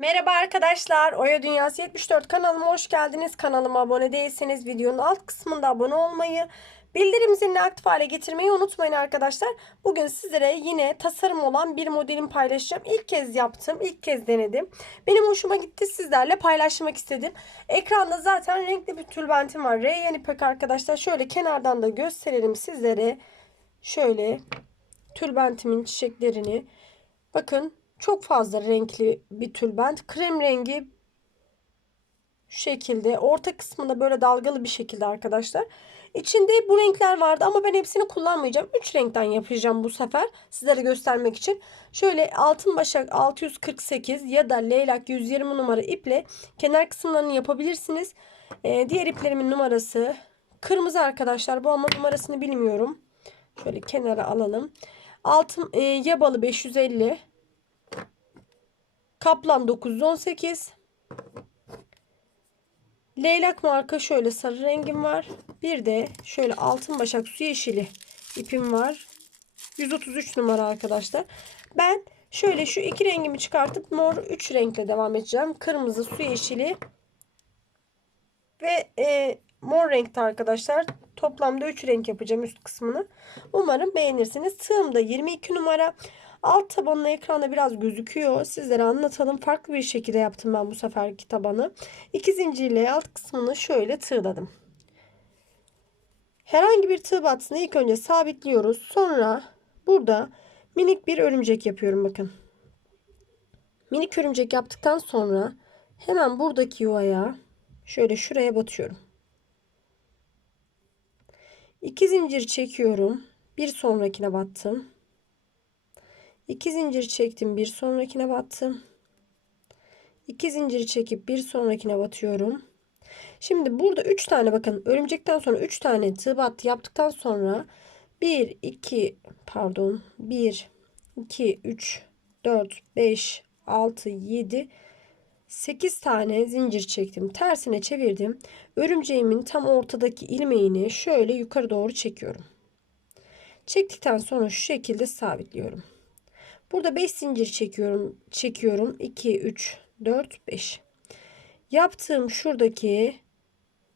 Merhaba arkadaşlar. Oya Dünyası 74 kanalıma hoş geldiniz. Kanalıma abone değilseniz videonun alt kısmında abone olmayı, bildirim zilini aktif hale getirmeyi unutmayın arkadaşlar. Bugün sizlere yine tasarım olan bir modelimi paylaşacağım. İlk kez yaptım, ilk kez denedim. Benim hoşuma gitti sizlerle paylaşmak istedim. Ekranda zaten renkli bir tülbentim var. Reyyan ipek arkadaşlar. Şöyle kenardan da gösterelim sizlere. Şöyle tülbentimin çiçeklerini. Bakın çok fazla renkli bir tülbent. Krem rengi şu şekilde. Orta kısmında böyle dalgalı bir şekilde arkadaşlar. İçinde bu renkler vardı ama ben hepsini kullanmayacağım. 3 renkten yapacağım bu sefer. Sizlere göstermek için. Şöyle altın başak 648 ya da leylak 120 numara iple kenar kısımlarını yapabilirsiniz. Ee, diğer iplerimin numarası kırmızı arkadaşlar. Bu ama numarasını bilmiyorum. Şöyle kenara alalım. Altın e, yabalı 550 Kaplan 918. Leylak marka şöyle sarı rengim var. Bir de şöyle altın başak su yeşili ipim var. 133 numara arkadaşlar. Ben şöyle şu iki rengimi çıkartıp mor 3 renkle devam edeceğim. Kırmızı, su yeşili ve e, mor renkte arkadaşlar. Toplamda 3 renk yapacağım üst kısmını. Umarım beğenirsiniz. Tığım 22 numara. Alt tabanın ekranda biraz gözüküyor. Sizlere anlatalım. Farklı bir şekilde yaptım ben bu seferki tabanı. İki zincirle alt kısmını şöyle tığladım. Herhangi bir tığ battısını ilk önce sabitliyoruz. Sonra burada minik bir örümcek yapıyorum bakın. Minik örümcek yaptıktan sonra hemen buradaki yuvaya şöyle şuraya batıyorum. İki zincir çekiyorum. Bir sonrakine battım. 2 zincir çektim bir sonrakine battım. 2 zincir çekip bir sonrakine batıyorum. Şimdi burada 3 tane bakın örümcekten sonra 3 tane tığ battı yaptıktan sonra 1 2 pardon 1 2 3 4 5 6 7 8 tane zincir çektim. Tersine çevirdim. Örümceğimin tam ortadaki ilmeğini şöyle yukarı doğru çekiyorum. Çektikten sonra şu şekilde sabitliyorum Burada 5 zincir çekiyorum. Çekiyorum. 2, 3, 4, 5. Yaptığım şuradaki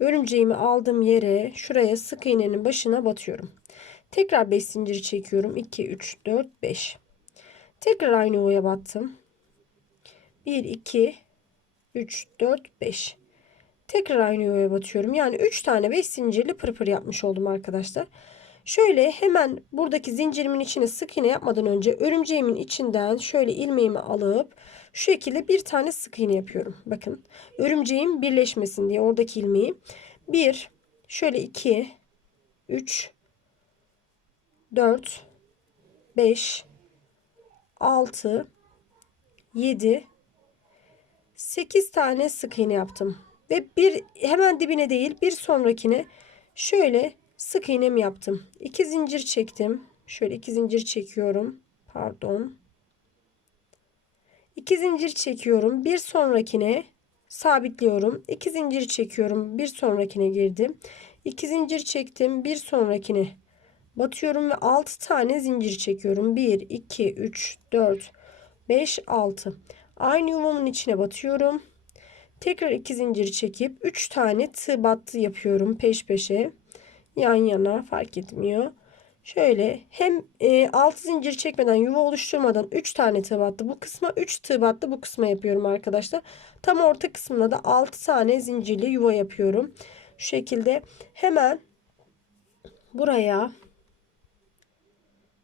örümceğimi aldığım yere şuraya sık iğnenin başına batıyorum. Tekrar 5 zincir çekiyorum. 2, 3, 4, 5. Tekrar aynı yuvaya battım. 1, 2, 3, 4, 5. Tekrar aynı yuvaya batıyorum. Yani 3 tane 5 zincirli pırpır yapmış oldum arkadaşlar. Şöyle hemen buradaki zincirimin içine sık iğne yapmadan önce örümceğimin içinden şöyle ilmeğimi alıp şu şekilde bir tane sık iğne yapıyorum. Bakın örümceğim birleşmesin diye oradaki ilmeği. 1 şöyle 2 3 4 5 6 7 8 tane sık iğne yaptım. Ve bir hemen dibine değil bir sonrakine şöyle sık iğnemi yaptım. 2 zincir çektim. Şöyle 2 zincir çekiyorum. Pardon. 2 zincir çekiyorum. Bir sonrakine sabitliyorum. 2 zincir çekiyorum. Bir sonrakine girdim. 2 zincir çektim. Bir sonrakine batıyorum ve 6 tane zincir çekiyorum. 1 2 3 4 5 6. Aynı yuvamın içine batıyorum. Tekrar 2 zincir çekip 3 tane tığ battı yapıyorum peş peşe yan yana fark etmiyor. Şöyle hem e, 6 zincir çekmeden yuva oluşturmadan 3 tane tığ battı bu kısma 3 tığ battı bu kısma yapıyorum arkadaşlar. Tam orta kısmına da 6 tane zincirli yuva yapıyorum. Şu şekilde hemen buraya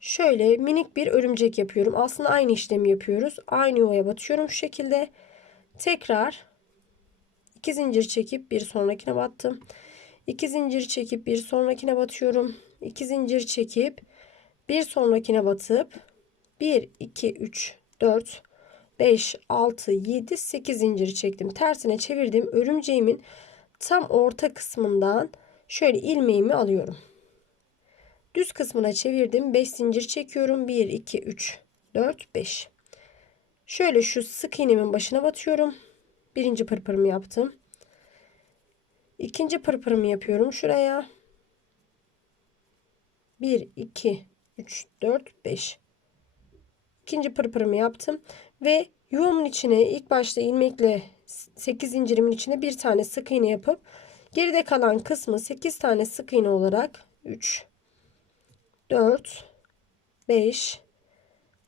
şöyle minik bir örümcek yapıyorum. Aslında aynı işlemi yapıyoruz. Aynı yuvaya batıyorum şu şekilde. Tekrar 2 zincir çekip bir sonrakine battım. 2 zincir çekip bir sonrakine batıyorum. 2 zincir çekip bir sonrakine batıp 1 2 3 4 5 6 7 8 zincir çektim. Tersine çevirdim. Örümceğimin tam orta kısmından şöyle ilmeğimi alıyorum. Düz kısmına çevirdim. 5 zincir çekiyorum. 1 2 3 4 5. Şöyle şu sık iğnemin başına batıyorum. Birinci pırpırımı yaptım. İkinci pırpırımı yapıyorum şuraya. 1, 2, 3, 4, 5. İkinci pırpırımı yaptım. Ve Yuvamın içine ilk başta ilmekle 8 zincirimin içine bir tane sık iğne yapıp geride kalan kısmı 8 tane sık iğne olarak 3 4 5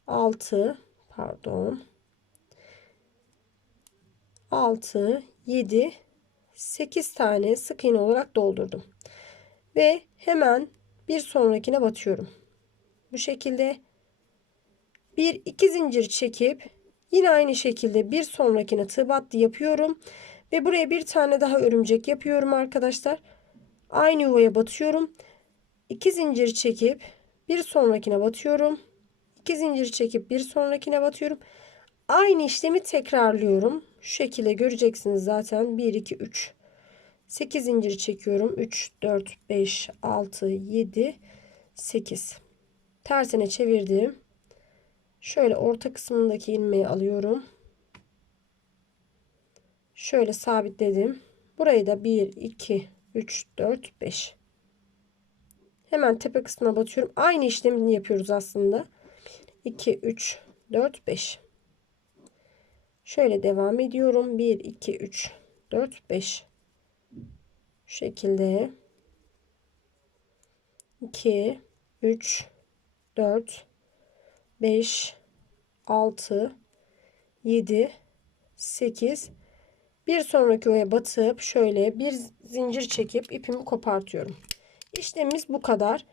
6 pardon 6 7 8 tane sık iğne olarak doldurdum. Ve hemen bir sonrakine batıyorum. Bu şekilde bir iki zincir çekip yine aynı şekilde bir sonrakine tığ battı yapıyorum. Ve buraya bir tane daha örümcek yapıyorum arkadaşlar. Aynı yuvaya batıyorum. 2 zincir çekip bir sonrakine batıyorum. 2 zincir çekip bir sonrakine batıyorum. Aynı işlemi tekrarlıyorum. Şu şekilde göreceksiniz zaten. 1 2 3 8 zincir çekiyorum. 3 4 5 6 7 8 tersine çevirdim. Şöyle orta kısmındaki ilmeği alıyorum. Şöyle sabitledim. Burayı da 1 2 3 4 5 Hemen tepe kısmına batıyorum. Aynı işlemi yapıyoruz aslında. 2, 3, 4, 5. Şöyle devam ediyorum. 1, 2, 3, 4, 5. Şu şekilde. 2, 3, 4, 5, 6, 7, 8. Bir sonraki oya batıp şöyle bir zincir çekip ipimi kopartıyorum. İşlemimiz bu kadar.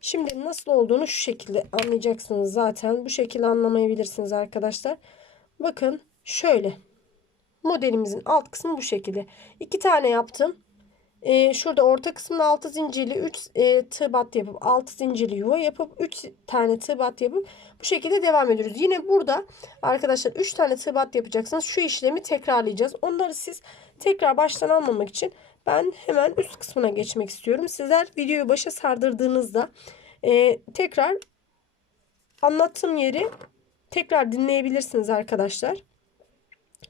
Şimdi nasıl olduğunu şu şekilde anlayacaksınız zaten. Bu şekilde anlamayabilirsiniz arkadaşlar. Bakın şöyle. Modelimizin alt kısmı bu şekilde. İki tane yaptım. Ee, şurada orta kısmında 6 zincirli 3 e, tığ bat yapıp 6 zincirli yuva yapıp 3 tane tığ bat yapıp bu şekilde devam ediyoruz. Yine burada arkadaşlar 3 tane tığ bat yapacaksınız. Şu işlemi tekrarlayacağız. Onları siz tekrar baştan almamak için ben hemen üst kısmına geçmek istiyorum. Sizler videoyu başa sardırdığınızda e, tekrar anlattığım yeri tekrar dinleyebilirsiniz arkadaşlar.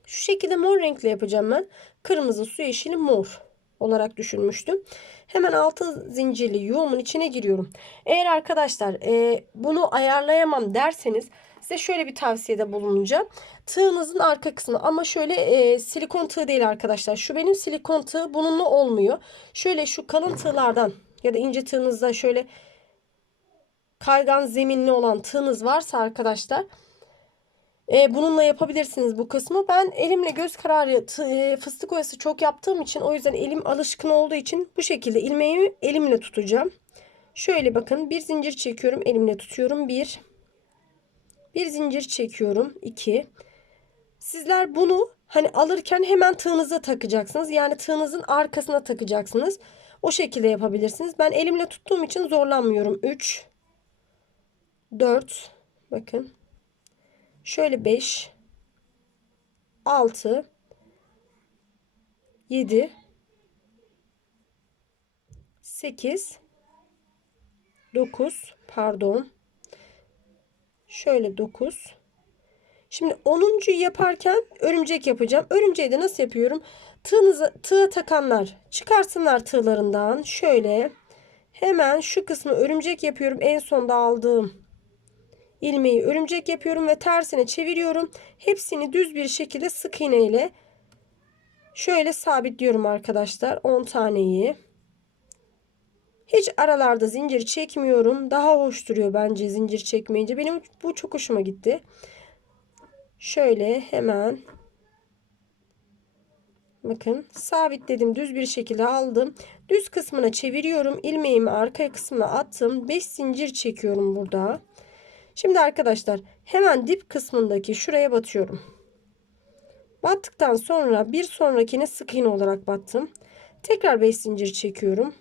Şu şekilde mor renkle yapacağım ben. Kırmızı, su yeşili, mor olarak düşünmüştüm. Hemen altı zincirli yuvamın içine giriyorum. Eğer arkadaşlar e, bunu ayarlayamam derseniz size şöyle bir tavsiyede bulunacağım. Tığınızın arka kısmı ama şöyle e, silikon tığ değil arkadaşlar. Şu benim silikon tığ bununla olmuyor. Şöyle şu kalın tığlardan ya da ince tığınızda şöyle kaygan zeminli olan tığınız varsa arkadaşlar e, bununla yapabilirsiniz bu kısmı. Ben elimle göz kararı e, fıstık oyası çok yaptığım için o yüzden elim alışkın olduğu için bu şekilde ilmeği elimle tutacağım. Şöyle bakın bir zincir çekiyorum elimle tutuyorum. Bir, bir zincir çekiyorum. 2 Sizler bunu hani alırken hemen tığınıza takacaksınız. Yani tığınızın arkasına takacaksınız. O şekilde yapabilirsiniz. Ben elimle tuttuğum için zorlanmıyorum. 3 4 bakın. Şöyle 5 6 7 8 9 pardon Şöyle 9. Şimdi 10. yaparken örümcek yapacağım. Örümceği de nasıl yapıyorum? Tığınızı, tığa takanlar çıkarsınlar tığlarından. Şöyle hemen şu kısmı örümcek yapıyorum. En sonda aldığım ilmeği örümcek yapıyorum ve tersine çeviriyorum. Hepsini düz bir şekilde sık iğne ile şöyle sabitliyorum arkadaşlar. 10 taneyi. Hiç aralarda zincir çekmiyorum. Daha hoş duruyor bence zincir çekmeyince. Benim bu çok hoşuma gitti. Şöyle hemen bakın sabitledim. Düz bir şekilde aldım. Düz kısmına çeviriyorum. ilmeğimi arka kısmına attım. 5 zincir çekiyorum burada. Şimdi arkadaşlar hemen dip kısmındaki şuraya batıyorum. Battıktan sonra bir sonrakine sık iğne olarak battım. Tekrar 5 zincir çekiyorum.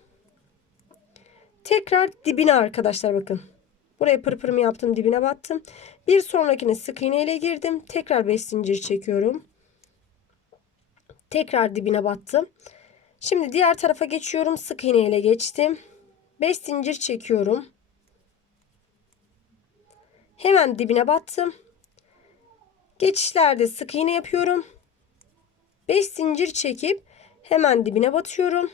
Tekrar dibine arkadaşlar bakın. Buraya pırpırımı yaptım dibine battım. Bir sonrakine sık iğne ile girdim. Tekrar 5 zincir çekiyorum. Tekrar dibine battım. Şimdi diğer tarafa geçiyorum. Sık iğne ile geçtim. 5 zincir çekiyorum. Hemen dibine battım. Geçişlerde sık iğne yapıyorum. 5 zincir çekip hemen dibine batıyorum.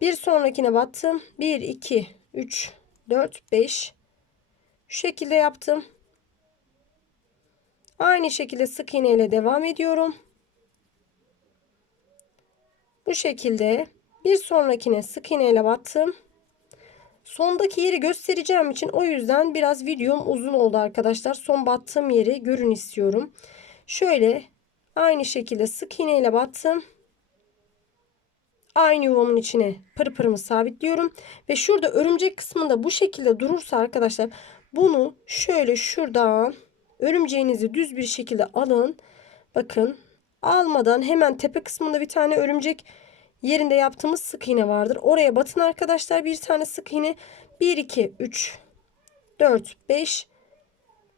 Bir sonrakine battım. 1, 2, 3, 4, 5. Şu şekilde yaptım. Aynı şekilde sık iğne ile devam ediyorum. Bu şekilde bir sonrakine sık iğne ile battım. Sondaki yeri göstereceğim için o yüzden biraz videom uzun oldu arkadaşlar. Son battığım yeri görün istiyorum. Şöyle aynı şekilde sık iğne ile battım. Aynı yuvamın içine pırpırımı sabitliyorum. Ve şurada örümcek kısmında bu şekilde durursa arkadaşlar bunu şöyle şuradan örümceğinizi düz bir şekilde alın. Bakın almadan hemen tepe kısmında bir tane örümcek yerinde yaptığımız sık iğne vardır. Oraya batın arkadaşlar bir tane sık iğne 1 2 3 4 5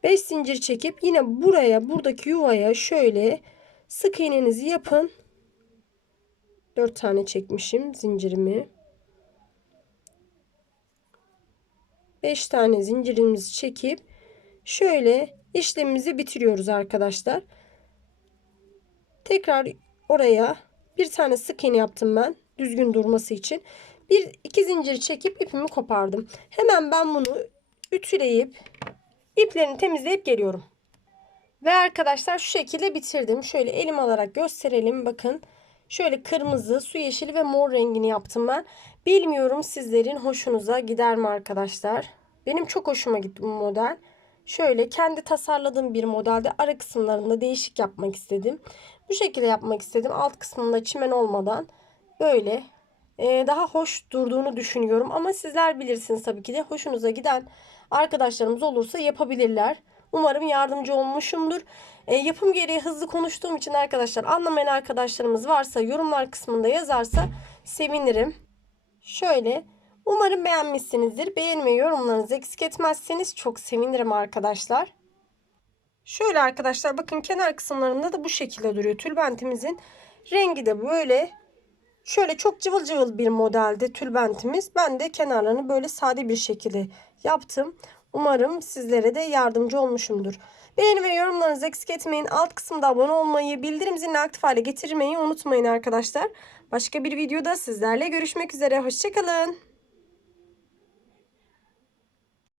5 zincir çekip yine buraya buradaki yuvaya şöyle sık iğnenizi yapın. 4 tane çekmişim zincirimi. 5 tane zincirimizi çekip şöyle işlemimizi bitiriyoruz arkadaşlar. Tekrar oraya bir tane sık iğne yaptım ben düzgün durması için. Bir iki zincir çekip ipimi kopardım. Hemen ben bunu ütüleyip iplerini temizleyip geliyorum. Ve arkadaşlar şu şekilde bitirdim. Şöyle elim alarak gösterelim. Bakın şöyle kırmızı, su yeşili ve mor rengini yaptım ben. Bilmiyorum sizlerin hoşunuza gider mi arkadaşlar? Benim çok hoşuma gitti bu model. Şöyle kendi tasarladığım bir modelde ara kısımlarında değişik yapmak istedim. Bu şekilde yapmak istedim. Alt kısmında çimen olmadan böyle e, daha hoş durduğunu düşünüyorum. Ama sizler bilirsiniz tabii ki de hoşunuza giden arkadaşlarımız olursa yapabilirler. Umarım yardımcı olmuşumdur. E, yapım gereği hızlı konuştuğum için arkadaşlar anlamayan arkadaşlarımız varsa yorumlar kısmında yazarsa sevinirim. Şöyle umarım beğenmişsinizdir. Beğeni yorumlarınızı eksik etmezseniz çok sevinirim arkadaşlar. Şöyle arkadaşlar bakın kenar kısımlarında da bu şekilde duruyor. Tülbentimizin rengi de böyle. Şöyle çok cıvıl cıvıl bir modelde tülbentimiz. Ben de kenarlarını böyle sade bir şekilde yaptım. Umarım sizlere de yardımcı olmuşumdur. Beğeni ve yorumlarınızı eksik etmeyin. Alt kısımda abone olmayı, bildirim zilini aktif hale getirmeyi unutmayın arkadaşlar. Başka bir videoda sizlerle görüşmek üzere. Hoşçakalın.